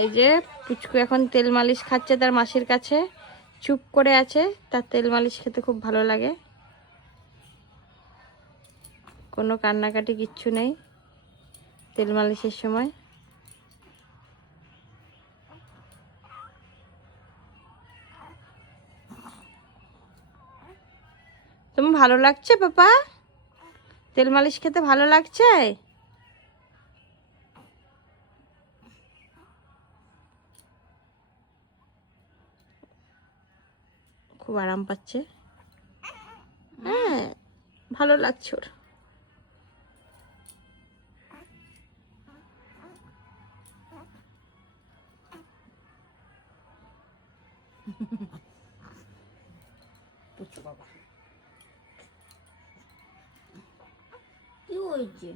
এই যে পুচকু এখন তেল মালিশ খাচ্ছে তার মাসির কাছে, চুপ করে আছে। তার তেল মালিশ খেতে খুব ভালো লাগে, কোনো কান্নাকাটি কিচ্ছু নেই তেল মালিশের সময়। তুমি ভালো লাগছে পাপা? তেল মালিশ খেতে ভালো লাগছে? খুব আরাম পাচ্ছে। হ্যাঁ, ভালো লাগছে ওর। বাবা কি হয়েছে?